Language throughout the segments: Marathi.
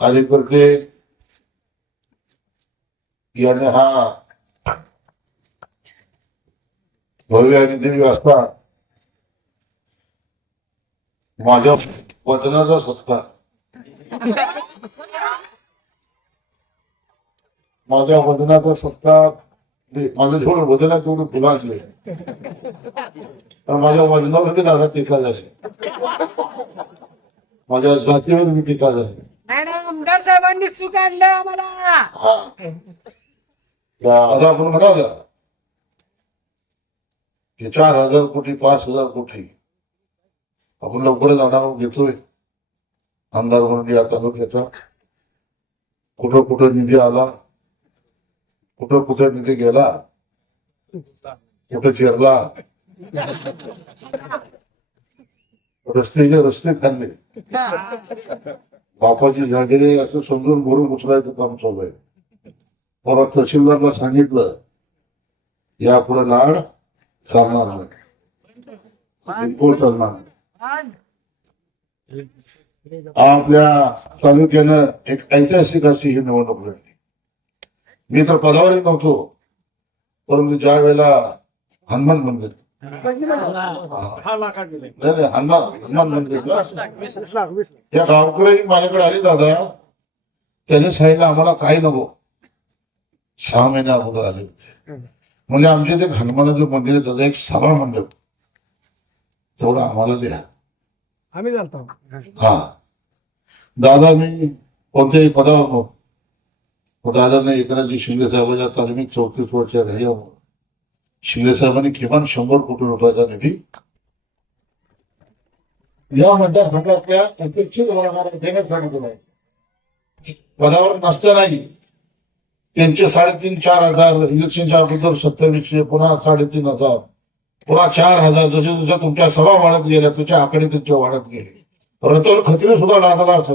कार्यकर्ते याने हा भव्य आणि दिव्य असा माझ्या वचनाचा सत्कार. माझ्या वजनाचा सत्कार मी- माझं जेवढं वजन आहे तेवढं तुला असले पण माझ्या वजनावरती दादा टीका झाली माझ्या जातीवर मी टीका झाली आमदार साहेबांनी सुख आणलं आम्हाला. हा. आता आपण म्हणाला की चार हजार कोटी पाच हजार कोटी. आपण लवकरच आढावा घेतोय. आमदार म्हणून या तालुक्याचा. कुठं कुठं निधी आला. कुठं कुठं निधी गेला? कुठं चिरला? रस्त्याचे रस्ते खाल्ले. बापाची जागिरी असं समजून भरून उचलायचं काम चालू आहे. परत तहसीलदारला सांगितलं यापुढे लाड चालणार नाही. चालणार नाही. आपल्या तालुक्यानं एक ऐतिहासिक अशी ही निवडणूक लढली. मी तर पदावरही नव्हतो. परंतु ज्या वेळेला हनुमान मंदिर हनुमान हनुमान मंदिर या गावकरी माझ्याकडे आले दादा. त्याने सांगितलं आम्हाला काही नको. सहा महिने अगोदर आले होते. म्हणजे आमच्या ते हनुमानाचं मंदिर आहे त्याचं एक सभा मंडप. तेवढं आम्हाला द्या. आम्ही जातो. हा. दादा मी कोणत्याही पदावर नव्हतो. दादाने एकनाथजी शिंदे साहेबांच्या तालमीत चौतीस वर्ष राहिल्यावर शिंदे साहेबांनी किमान शंभर कोटी रुपयाचा निधी या मतदारसंघातल्या अपेक्षित देण्यासाठी पदावर नसतानाही त्यांचे साडेतीन चार हजार इलेक्शनच्या अगोदर सत्तावीसशे पुन्हा साडेतीन हजार पुन्हा चार हजार जसे जशा तुमच्या सभा वाढत गेल्या त्याचे आकडे त्यांच्या वाढत गेले. रतन खत्री सुद्धा लागला असं.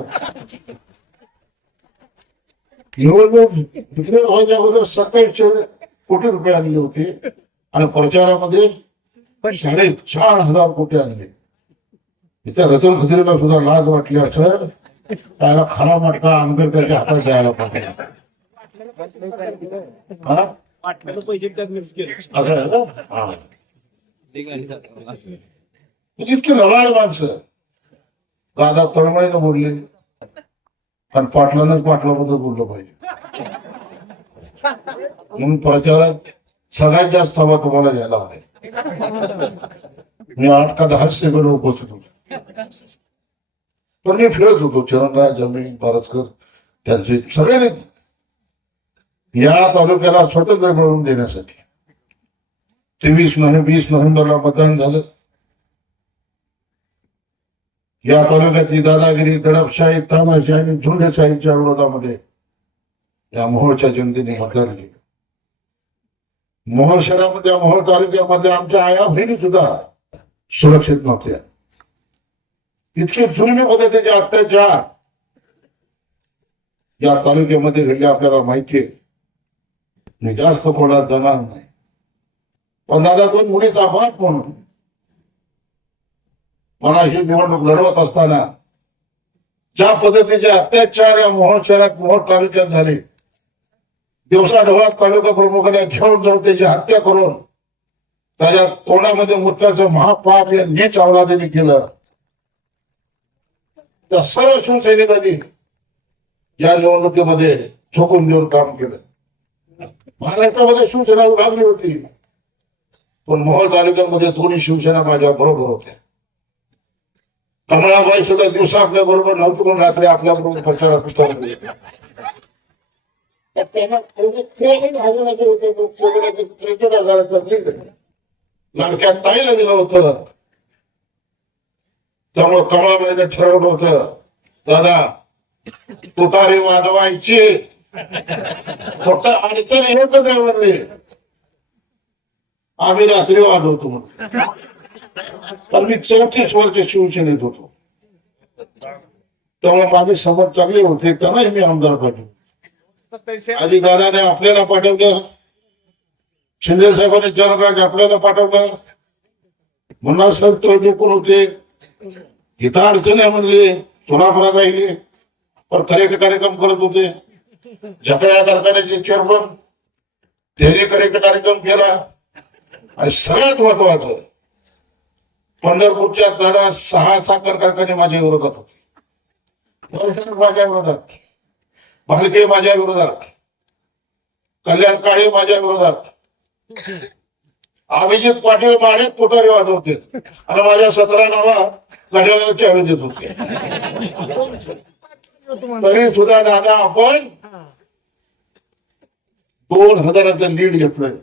निवडणूक तिकडे व्हायच्या अगोदर सत्तावीसशे कोटी रुपये आणले होते. आणि प्रचारामध्ये साडे चार हजार कोटी आणले. इथे रतन खत्रीला सुद्धा लाज वाटली असं. त्याला खरा मटका आंबेडकरच्या हातात द्यायला पाहिजे. हा? हा. इतकी लवाड माणसं. दादा तळमळीनं बोलले. कारण पाटलानंच पाटलाबद्दल बोललं पाहिजे. म्हणून प्रचारात सगळ्यात जास्त हवा तुम्हाला द्यायला हवे. मी आठ का दहा सेकंड उपस्थित होतो पण मी फिरत होतो. चिरंगा जमीन पारसकर त्यांचे सगळे या तालुक्याला स्वातंत्र्य मिळवून देण्यासाठी. तेवीस नोव्हेंबर वीस नोव्हेंबरला मतदान झालं. या तालुक्यातली दादागिरी दडपशाही तानाशाही आणि झुंडशाहीच्या विरोधामध्ये या मोहोळच्या जनतेने मतदान मोहोळ शहरामध्ये मोहोळ तालुक्यामध्ये आमच्या आया बहिणी सुद्धा सुरक्षित नव्हत्या. इतके जुलमी पद्धतीचे अत्याचार या तालुक्यामध्ये घडले आपल्याला माहितीये मी जास्त कोणात जाणार नाही. पण दादा दोन मुलीचा बाप म्हणून म्हणा ही निवडणूक लढवत असताना ज्या पद्धतीचे अत्याचार या मोहोळ शहरात मोहोळ तालुक्यात झाले दिवसाढवळात तालुका प्रमुखाने घेऊन जाऊन त्याची हत्या करून त्याच्या तोंडामध्ये मुत्याचं महापाप या नीच अवलादीने केलं. त्या सर्व शिवसैनिकांनी या निवडणुकीमध्ये झोकून देऊन काम केलं. महाराष्ट्रामध्ये शिवसेना उभारली होती. पण मोहोळ तालुक्यामध्ये दोन्ही शिवसेना माझ्या बरोबर होत्या. कमळाबाई सुद्धा दिवसा आपल्या बरोबर नव्हती पण रात्री आपल्या बरोबर प्रचारात तर त्यांना म्हणजे त्रेसष्ट हजाराचे होते पण सगळ्याचे त्रेसष्ट हजाराचं लीड लाडक्या ताईला दिलं होतं. त्यामुळं कमळाबाईने ठरवलं होतं दादा तुतारी वाजवायची. फक्त अडचण येत नाही. म्हणले आम्ही रात्री वाजवतो म्हणून. तर मी चौतीस वर्ष शिवसेनेत होतो. त्यामुळे माझे समज चांगले होते त्यांनाही मी आमदार पाठवले. दादाने आपल्याला पाठवलं. शिंदे साहेबांनी जनराज आपल्याला पाठवलं. मुन्ना साहेब तळमळून होते. इथं अडचण म्हणले सोलापुरात राहिले. पण खरे कार्यक्रम करत होते. जपया कारखान्याचे चेअरमन त्यांनी खरे कार्यक्रम केला. आणि सगळ्यात महत्वाचं पंढरपूरच्या दादा सहा साखर कारखाने माझ्या विरोधात होते. माझ्या विरोधात. भालके माझ्या विरोधात. कल्याण काळे माझ्या विरोधात. अभिजित पाटील माडे तुतारी वाजवते आणि माझ्या सतरा नावा घड्याला चावी देत होते. तरी सुद्धा दादा आपण दोन हजाराचं लीड घेतलंय.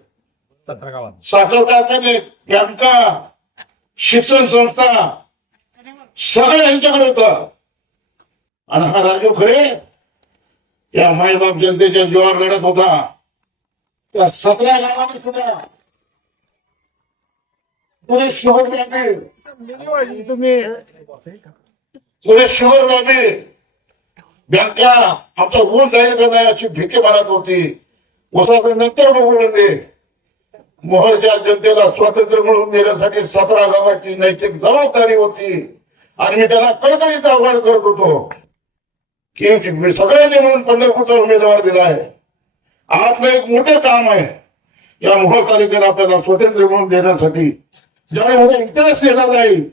साखर कारखाने बँका शिक्षण संस्था सगळं यांच्याकडे होतं. आणि हा राजू खरे या मायबाप जनतेच्या जीवावर लढत होता. त्या सतरा गावाने सुद्धा पुणे शहर लॉबी पुणे शहर बँका आमचा ऊन जाईल का नाही अशी भीती मनात होती. उसाचं नंतर बघू लागले मोहरच्या जनतेला स्वातंत्र्य मिळवून देण्यासाठी सतरा गावाची नैतिक जबाबदारी होती. आणि मी त्याला कळकळीचं आव्हान करत होतो. की सगळ्यांनी म्हणून पंढरपूरचा उमेदवार दिला आहे. आपलं एक मोठं काम आहे. या मोहोळ तालुक्याला आपल्याला स्वातंत्र्य मिळवून देण्यासाठी ज्यावेळी उद्या इतिहास लिहिला जाईल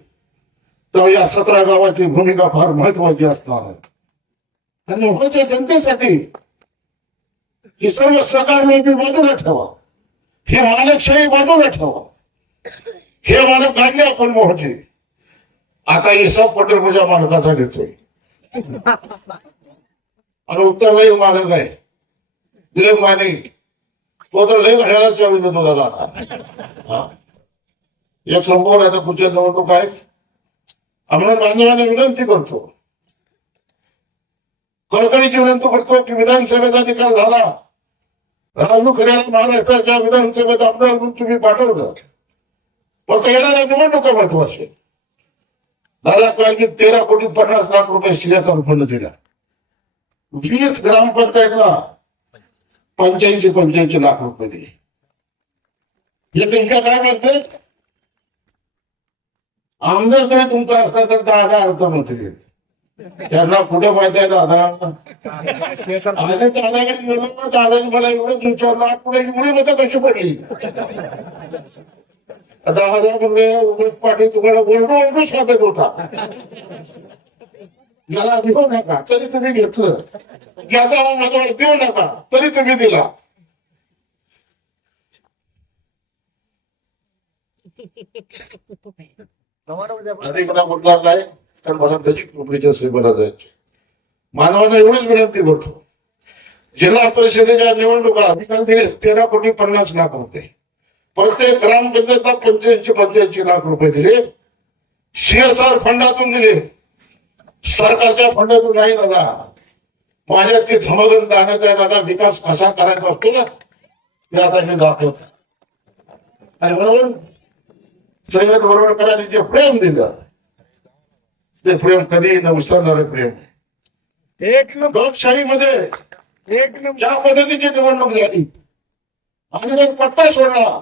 तर या सतरा गावाची भूमिका फार महत्वाची असणार आहे. आणि मोहोळच्या जनतेसाठी ही सर्व सकाळ बाजूला ठेवा हे मालकशाही बाजूला ठेवा हे मालक काढले आपण मोहचे आता हिसाब पंढरपूरच्या मालकाचा देतोय. आणि उत्तर लय मालक आहे. दिलीप माने. तो तर लय घड्याला चावी देतो दादा. हा. एक संभव आता पुढच्या निवडणूक आहे. आम्ही बांधवांना विनंती करतो. कळकरीची विनंती करतो की विधानसभेचा निकाल झाला. राजू खऱ्याला महाराष्ट्राच्या विधानसभेत आमदार म्हणून तुम्ही पाठवलं. मग येणाऱ्या निवडणुका महत्त्वाचे. दादा तेरा कोटी पन्नास लाख रुपये शिल्याचा फंड दिला. वीस ग्रामपंचायतला पंच्याऐंशी पंच्याऐंशी लाख रुपये दिले. हे तुमच्या काय म्हणते? आमदार जरी तुमचा असला तर दादा अर्थमंत्री त्यांना कुठे माहिती आहे दादा? आणि गेलो मला एवढंच विचारलं आज पुढे एवढी मतं कशी पडली? दादा म्हणजे उमेश पाटील तुम्हाला ओरडू ओरडू सांगत होता मला देऊ नका तरी तुम्ही घेतलं. ज्याचा देऊ नका तरी तुम्ही दिला. अधिक ना कुठला नाही. तर मला नजीक नोकरीच्या सेवेला जायचे. मानवाला एवढीच विनंती करतो. जिल्हा परिषदेच्या निवडणुका निकाल दिले तेरा कोटी पन्नास लाख रुपये. प्रत्येक ग्रामपंचायतला पंच्याऐंशी पंच्याऐंशी लाख रुपये दिले. सीएसआर फंडातून दिले. सरकारच्या फंडातून नाही दादा. माझ्या ते धमगन जाण्यात आहे दादा विकास कसा करायचा असतो ना ते आता मी दाखवतो. आणि बरोबर सय्यद बरोबरकरांनी जे प्रेम दिलं ते प्रेम कधी न विसरणारे प्रेम. एक लोकशाहीमध्ये एक ज्या पद्धतीची निवडणूक झाली आणि जर पट्टा सोडला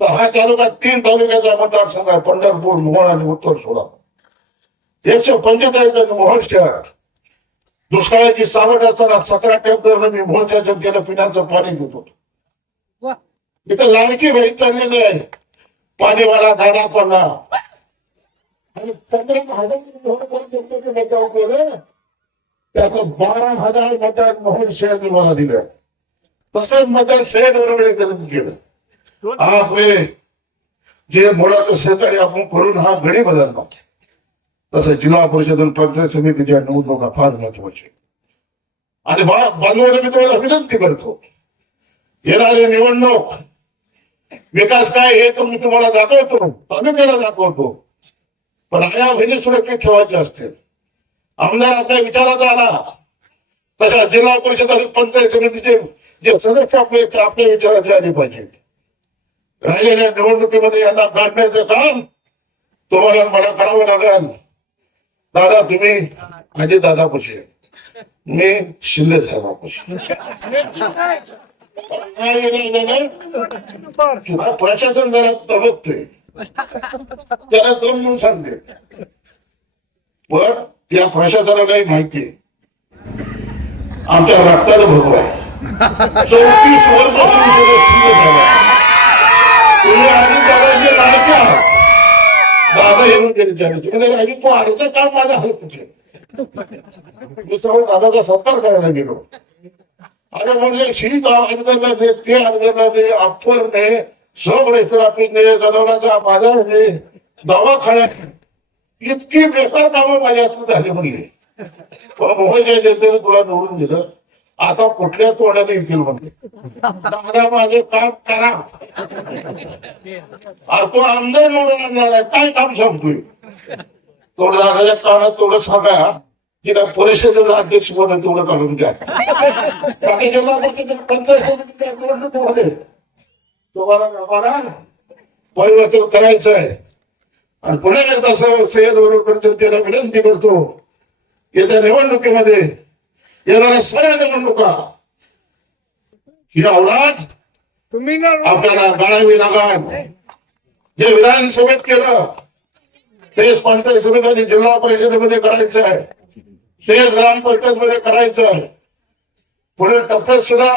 तर हा तालुका तीन तालुक्याचा मतदारसंघ आहे पंढरपूर मोहोळ आणि उत्तर सोलापूर. एकशे पंचेचाळीस मोहोळ शहर. दुष्काळाची सावट असताना सतरा टक्कर मी मोहोळच्या जनतेला पिण्याचं पाणी देत. इथं लाडकी बहीण चाललेली आहे. पाणीवाला गाडाचा नाव आणि पंधरा हजार मोहोळ कोण केलं. बारा हजार मतदान मोहन शहर मला दिलं. तसंच मतदान शहर बरोबर करून गेलं आपले जे मुळाचं सहकार्य आपण करून हा घडी बदलणार तसं जिल्हा परिषद आणि पंचायत समितीच्या निवडणुका फार महत्त्वाचे आणि बा बांधवाला मी तुम्हाला विनंती करतो. येणारी निवडणूक विकास काय हे तर मी तुम्हाला दाखवतो. आम्ही त्याला दाखवतो. पण आया बहिणी सुरक्षित ठेवायचे असतील. आमदार आपल्या विचाराचा आला. तशा जिल्हा परिषद आणि पंचायत समितीचे जे सदस्य आपले ते आपल्या विचाराचे आले पाहिजेत राहिलेल्या निवडणुकीमध्ये यांना काढण्याचं काम तुम्हाला मला करावं लागेल. दादा तुम्ही माझे दादा पशी मी शिंदे. तुला प्रशासन जरा तबकते त्याला दोन म्हणून सांगते पण त्या प्रशासनालाही माहिती. आमच्या रक्ताला भगवा चौतीस वर्ष तुम्ही आधी लाडके आहात. दादा येऊन गेले त्यावेळेस तो अर्ध काम माझा हात कुठे मी दादाचा सत्कार करायला गेलो. अरे म्हणजे शीत गाव आंदोलनाने ते आंदोलनाने अप्परने सब रेस्टॉरंटने जनावरांचा बाजारने दवाखान्यात इतकी बेकार कामं माझ्या हातून झाली म्हणजे पण जनतेने तुला निवडून दिलं. आता कुठल्या तोड्याने येतील म्हणजे दादा माझे काम करा. अरे तो आमदार निवडून आणणार आहे. काय काम सांगतोय? तो दादाच्या कानात थोडं सांगा. की त्या परिषदेचा अध्यक्ष म्हणून तेवढं काढून द्या बाकी जिल्हा पंचायत समितीच्या निवडणुकीमध्ये तुम्हाला आम्हाला परिवर्तन करायचं आहे आणि पुन्हा एकदा सय्यद बरोबर जनतेला विनंती करतो येत्या निवडणुकीमध्ये येणाऱ्या सगळ्या निवडणुका ही अवलाद आपल्याला गाळावी लागणार जे विधानसभेत केलं तेच पंचायत समिती जिल्हा परिषदेमध्ये करायचं आहे तेच ग्रामपंचायत मध्ये करायचं आहे पुढील टप्प्यात सुद्धा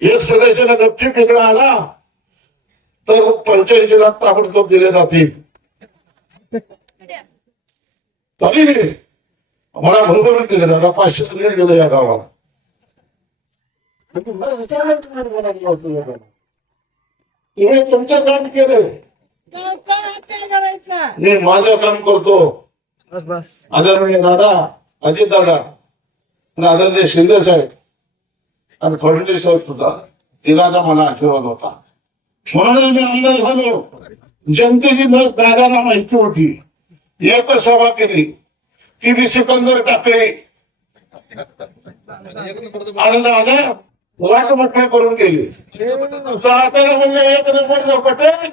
एक सदस्याला गपचीप इकडे आला तर पंचायतीला ताबडतोब दिले जातील. तरी मला भरभरून दिले दादा पाचशे लीड दिलं या गावाला. तुम्ही तुमचं काम केलं मी माझं काम करतो. बस बस. आदरणीय दादा अजित दादा आणि आदरणीय शिंदे साहेब. आणि फडणवीस साहेब सुद्धा तिलाचा मला आशीर्वाद होता. म्हणून मी आमदार झालो. जनतेची मग दादाला माहिती होती. एक सभा केली. ती बी सिकंदर टाकले. आणि दादा वाट मोकळी करून गेली. सातारा म्हणलं एक नंबर पटेल.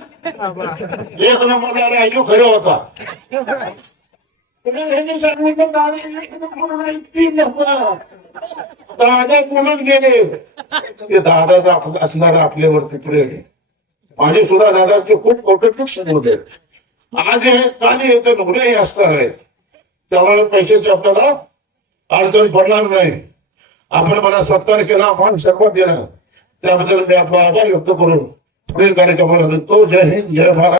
एक नंबरला राजू खरे होता. दादा बोलून गेले ते दादा असणार आपल्यावरती प्रेम माझे सुद्धा दादाचे खूप कौटुंबिक संबंध आहेत आज हे काली येते उद्याही असणार आहेत त्यामुळे पैशाची आपल्याला अडचण पडणार नाही आपण मला सत्कार केला मान सर्व दिला. त्याबद्दल मी आपला आभार व्यक्त करून पुढील कार्यक्रमाला निघतो जय हिंद जय भारत.